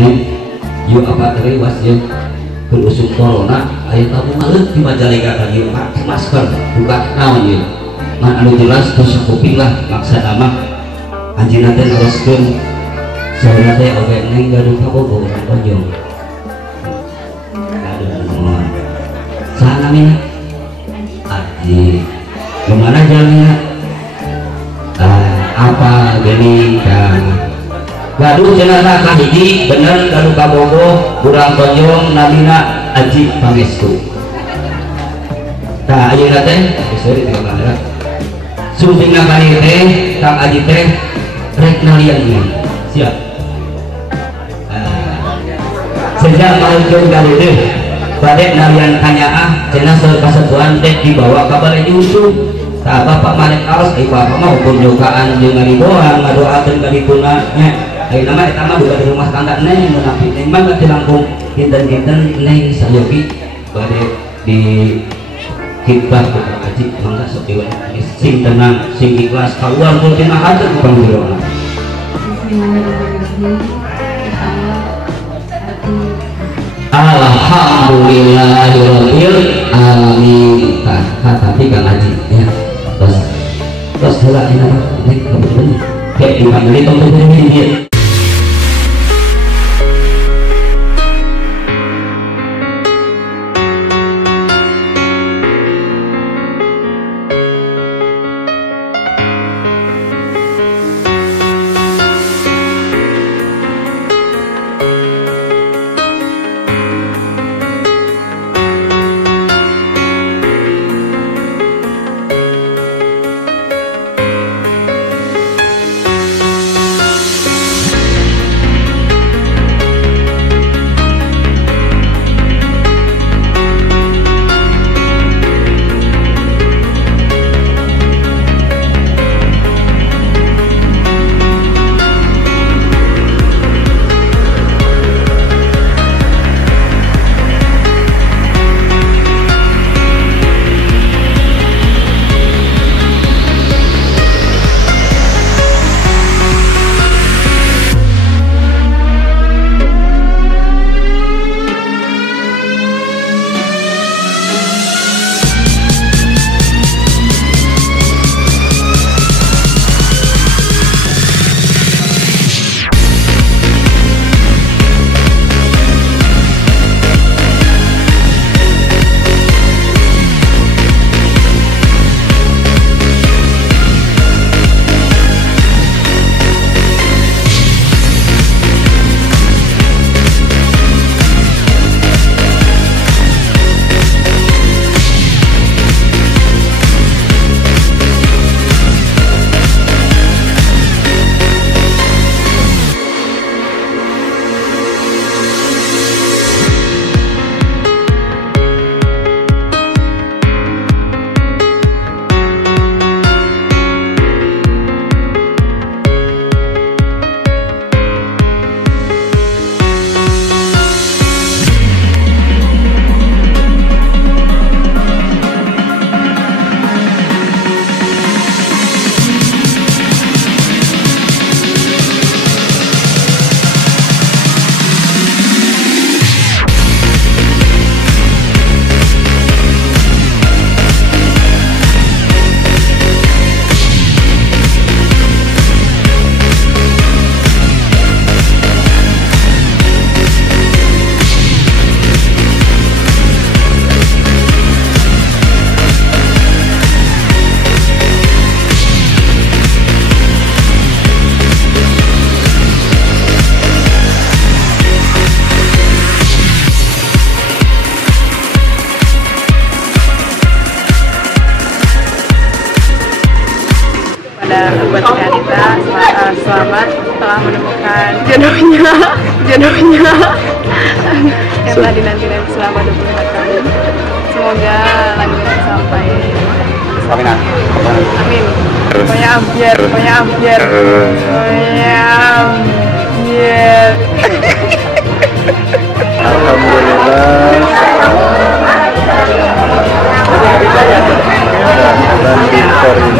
Neng yuk apa terewas yuk berusung corona ayo kamu malah di Majalengka kan yuk pakai masker buka naon yuk man anu jelas terus kuping lah maksana mah anjina teh haruskeun soalnya teh oge neng gaduh kabogo orang konjong gaduh sana mina aji kemana jalannya apa gini kan gaduh jenazah kahiji bener gaduh kabogo kurang konjong namina aji pangestu nah aji teh bisa ditinggal sumpingna kali teh kang aji teh rek nalian ini siap sejak maujung dari deh badek nalian kanyaah jenazah kasetuan teh dibawa ke balai diusung tak bapak manik alas bapak mau kunjokaan jeung ngariboan ngadoakeun ka dituna ayo nama eta mah buka di rumah tangga neng menapi neng mah di Lampung kinten-kinten neng sayogi bade di khidbah ke haji mangga sok diwan sing tenang sing ikhlas kaluar tuh tina hati kupang dirona alhamdulillahirabbil alamin tapi kang haji ya terus heula ini kebetulan kayak di mana itu dia buat Kanita, selamat telah menemukan jodohnya yang telah dinantikan selama 24 tahun. Semoga langgeng sampai amin. Amin. Pokoknya ambiar. Alhamdulillah. Dan